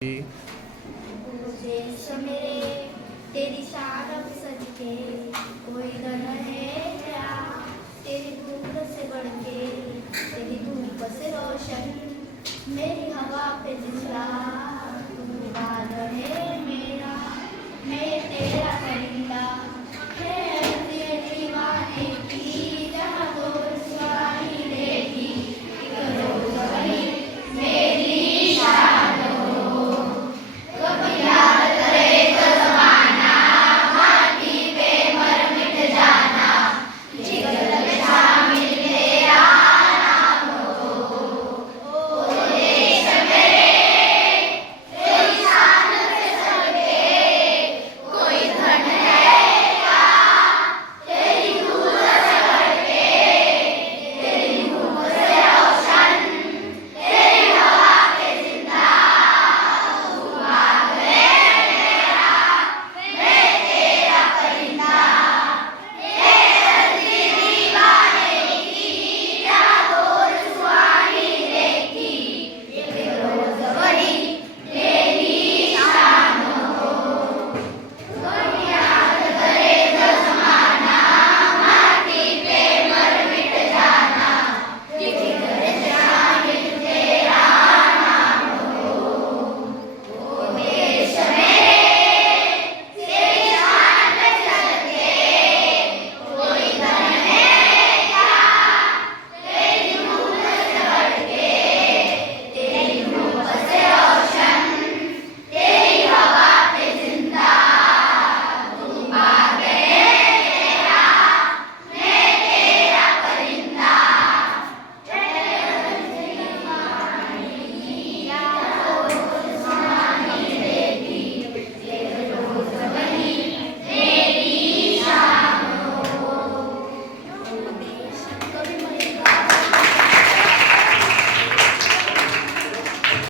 मुझे समेरे तेरी शान अब सज के कोई न है क्या तेरी धूप से बढ़ के तेरी धूप से रोशन मेरी हवा पे जिसरा